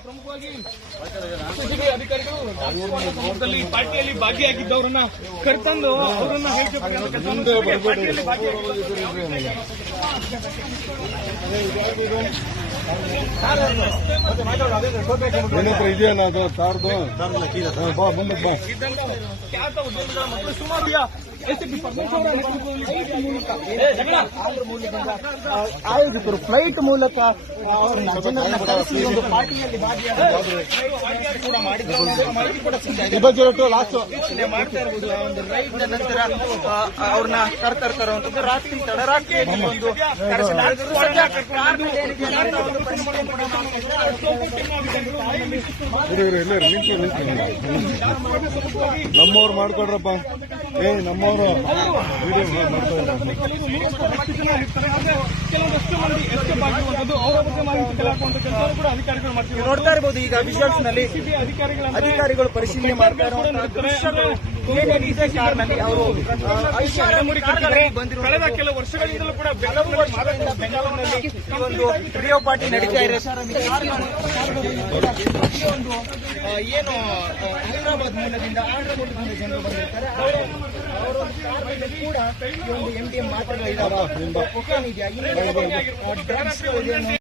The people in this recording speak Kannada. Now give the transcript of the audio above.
ಪ್ರಮುಖವಾಗಿ ಅಧಿಕಾರಿಗಳು ಪಾರ್ಟಿಯಲ್ಲಿ ಭಾಗಿಯಾಗಿದ್ದವರನ್ನ ಕರೆತಂದು ಅವರನ್ನ ಪಾರ್ಟಿಯಲ್ಲಿ ಇದೆಯಾ ಅದು ತಾರ್ದು ಖ್ಯಾತ ಉದ್ಯಮಿಗಳ ಮತ್ತು ಸುಮಾರು ಆಯೋಜಕರು ಫ್ಲೈಟ್ ಮೂಲಕ ಜನರನ್ನ ಕರೆಸಿ ಒಂದು ಪಾರ್ಟಿಯಲ್ಲಿ ಮಾಡ್ತಾ ಇರುವುದು ಒಂದು ರೈಡ್ ನಂತರ ಅವ್ರನ್ನ ಕರ್ತರುವಂತದ್ದು ರಾತ್ರಿ ತಡರಾತ್ರಿಯಲ್ಲಿ ಒಂದು ನಮ್ಮವ್ರು ಮಾಡ್ಕೊಡ್ರಪ್ಪ ನಮ್ಮವರು ಕೆಲವೊಂದಷ್ಟು ಮಂದಿ ಎಸ್ಕೇಪ್ ಆಗಿರುವಂತದ್ದು ಅವರ ಬಗ್ಗೆ ಮಾಹಿತಿ ಕಲಾಕುವಂತ ಕೆಲಸ ಕೂಡ ಅಧಿಕಾರಿಗಳು ಮಾಡ್ತೀವಿ. ನೋಡ್ತಾ ಇರಬಹುದು ಈಗ ವಿಜುವಲ್ಸ್ ನಲ್ಲಿ ಅಧಿಕಾರಿಗಳು ಪರಿಶೀಲನೆ ಮಾಡ್ತಾ ಕಾರಣದಲ್ಲಿ ಅವರು ಕಳೆದ ಕೆಲವು ವರ್ಷಗಳಿಂದಲೂ ಕೂಡ ಬೆಂಗಳೂರಿನಲ್ಲಿ ಈ ಒಂದು ರಿಯೋ ಪಾರ್ಟಿ ನಡೀತಾ ಇದೆ. ಏನು ಹೈದರಾಬಾದ್ ಮೂಲದಿಂದ ಆಂಧ್ರದಿಂದ ಜನರು ಬಂದಿರ್ತಾರೆ ಅವರ ಕೂಡ ಈ ಒಂದು MDMA ಮಾತ್ರೆಗಳಿದ್ದಾವೆ, ಕೊಕೇನ್ ಇದೆಯಾ, ಡ್ರಗ್ಸ್